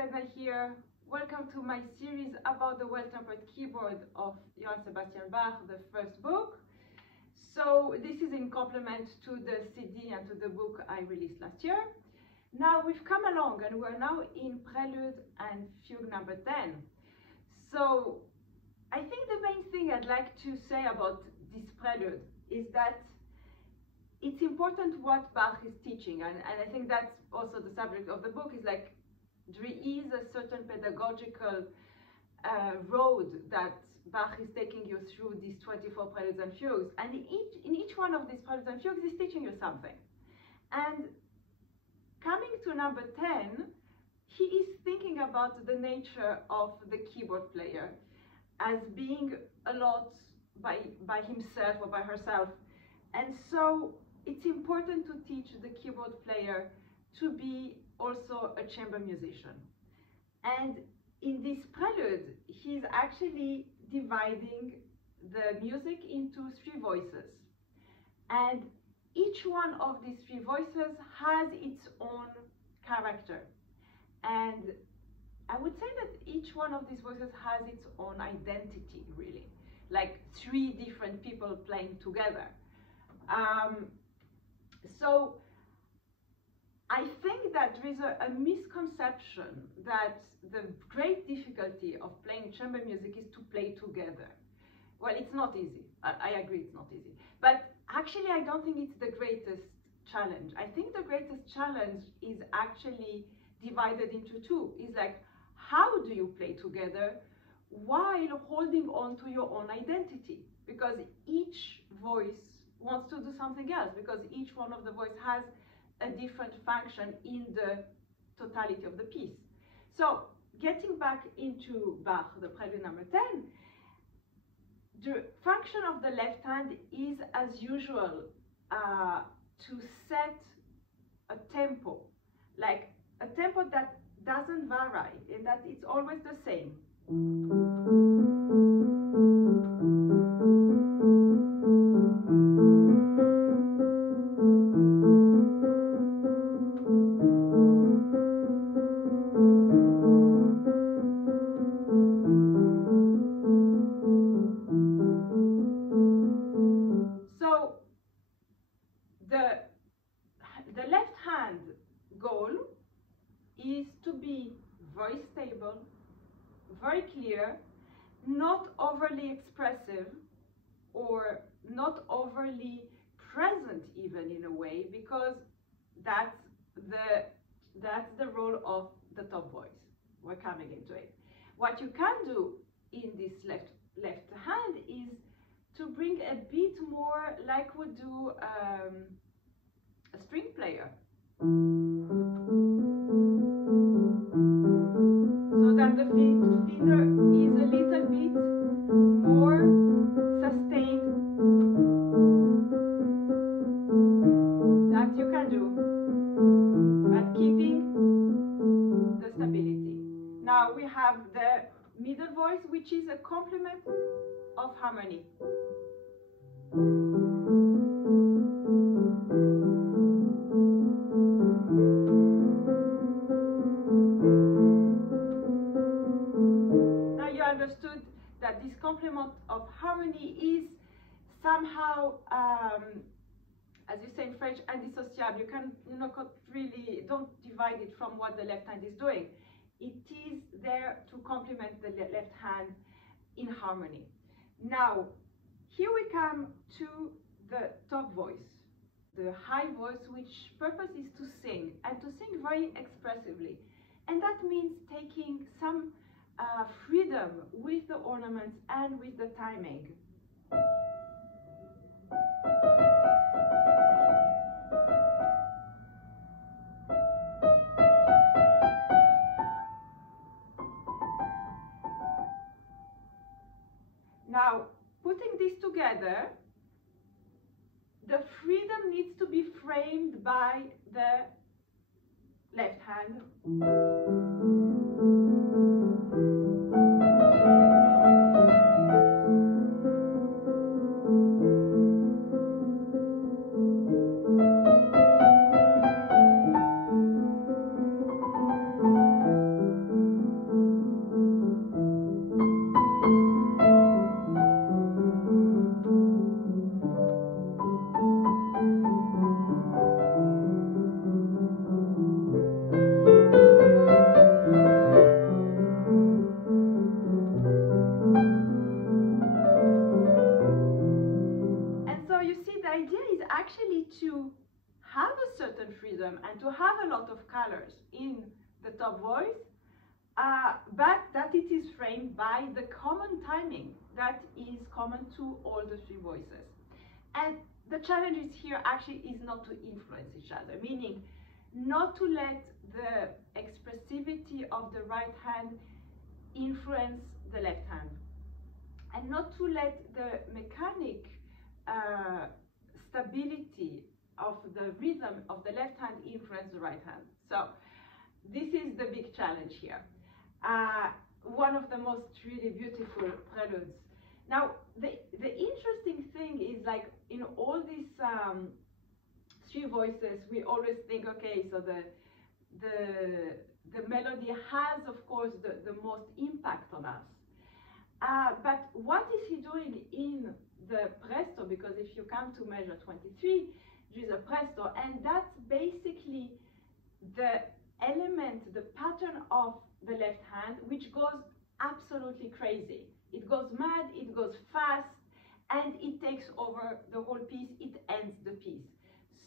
Edna here. Welcome to my series about the well-tempered keyboard of Johann Sebastian Bach, the first book. So this is in complement to the CD and to the book I released last year. Now we've come along and we're now in Prelude and Fugue number 10. So I think the main thing I'd like to say about this prelude is that it's important what Bach is teaching, and I think that's also the subject of the book, is like there is a certain pedagogical road that Bach is taking you through these 24 preludes and fugues, and in each one of these preludes and fugues he's teaching you something. And coming to number 10, he is thinking about the nature of the keyboard player as being a lot by himself or by herself, and so it's important to teach the keyboard player to be also a chamber musician. And in this prelude, he's actually dividing the music into 3 voices. And each one of these 3 voices has its own character. And I would say that each one of these voices has its own identity, really. Like 3 different people playing together. So I think that there is a misconception that the great difficulty of playing chamber music is to play together. Well, it's not easy. I agree it's not easy. But actually, I don't think it's the greatest challenge. I think the greatest challenge is actually divided into 2. It's like, how do you play together while holding on to your own identity? Because each voice wants to do something else, because each one of the voices has a different function in the totality of the piece. So getting back into Bach, the Prelude number 10, the function of the left hand is, as usual, to set a tempo, like a tempo that doesn't vary and that it's always the same. The left hand goal is to be very stable, very clear, not overly expressive or not overly present even in a way, because that's the role of the top voice. We're coming into it. What you can do in this left hand is to bring a bit more like we do a string player, so that the finger is a little bit more sustained. That you can do, but keeping the stability. Now we have the middle voice, which is a complement of harmony. Now you understood that this complement of harmony is somehow, as you say in French, indissociable. You can, really don't divide it from what the left hand is doing. It is there to complement the left hand in harmony. Now, here we come to the top voice, the high voice, which purpose is to sing, and to sing very expressively. And that means taking some freedom with the ornaments and with the timing. Now, putting this together, the freedom needs to be framed by the left hand. and to have a lot of colors in the top voice, but that it is framed by the common timing that is common to all the three voices. And the challenge is here actually is not to influence each other, meaning not to let the expressivity of the right hand influence the left hand, and not to let the mechanic stability of the rhythm of the left hand influence the right hand. So this is the big challenge here. One of the most really beautiful preludes. Now, the interesting thing is, like, in all these three voices, we always think, okay, so the melody has, of course, the most impact on us. But what is he doing in the presto? Because if you come to measure 23, there is a presto, and that's basically the element, the pattern of the left hand, which goes absolutely crazy. It goes mad, it goes fast, and it takes over the whole piece, it ends the piece.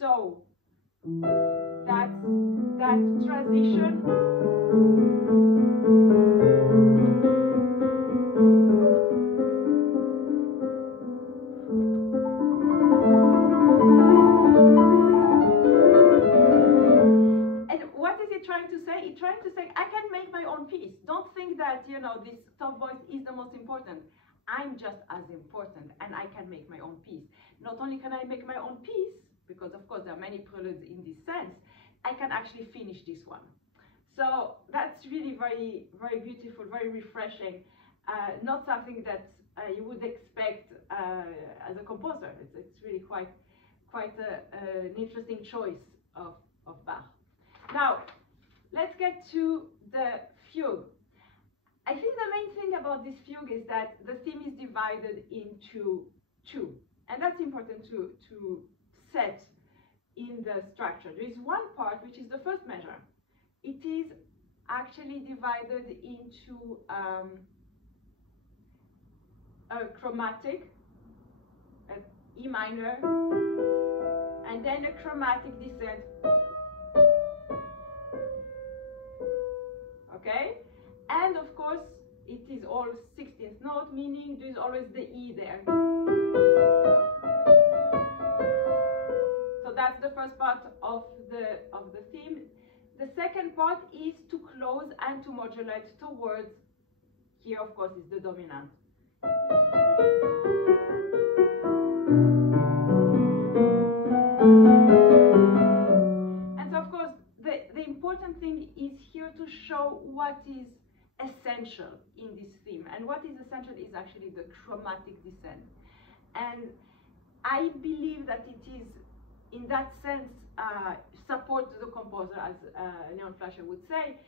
So that's that transition. Trying to say, I can make my own piece. Don't think that, you know, this top voice is the most important. I'm just as important, and I can make my own piece. Not only can I make my own piece, because of course there are many preludes in this sense, I can actually finish this one. So that's really very, very beautiful, very refreshing. Not something that you would expect as a composer. It's really quite an interesting choice of Bach. Now, let's get to the fugue. I think the main thing about this fugue is that the theme is divided into two, and that's important to set in the structure. There is one part, which is the first measure. It is actually divided into a chromatic, an E minor, and then a chromatic descent. Okay, and of course it is all 16th note, meaning there's always the E there. So that's the first part of the theme. The second part is to close and to modulate towards, here of course is the dominant. And so of course the important thing is here to show what is essential in this theme, and what is essential is actually the chromatic descent. And I believe that it is, in that sense, support to the composer, as Leon Flasher would say,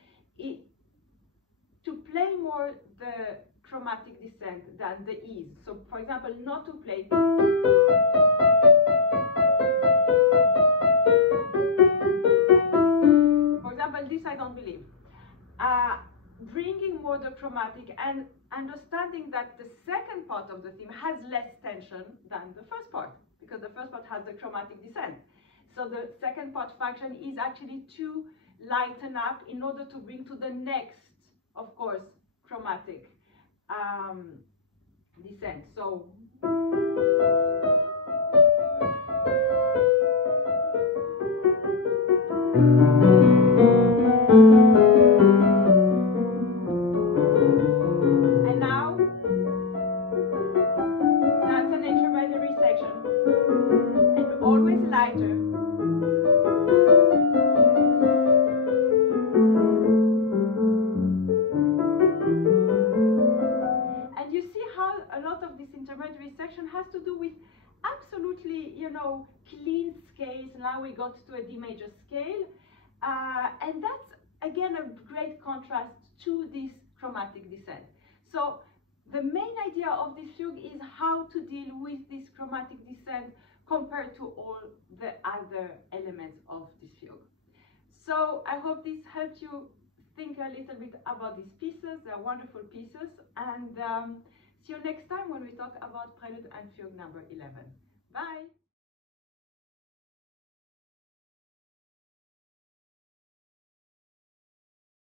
to play more the chromatic descent than the E's. So, for example, not to play. For example, this I don't believe. Bringing more the chromatic and understanding that the second part of the theme has less tension than the first part, because the first part has the chromatic descent. So the second part function is actually to lighten up in order to bring to the next, of course, chromatic descent. So has to do with absolutely, you know, clean scales. Now we got to a D major scale, and that's again a great contrast to this chromatic descent. So the main idea of this fugue is how to deal with this chromatic descent compared to all the other elements of this fugue. So I hope this helped you think a little bit about these pieces. They're wonderful pieces, and see you next time when we talk about Prelude and Fugue number 11. Bye!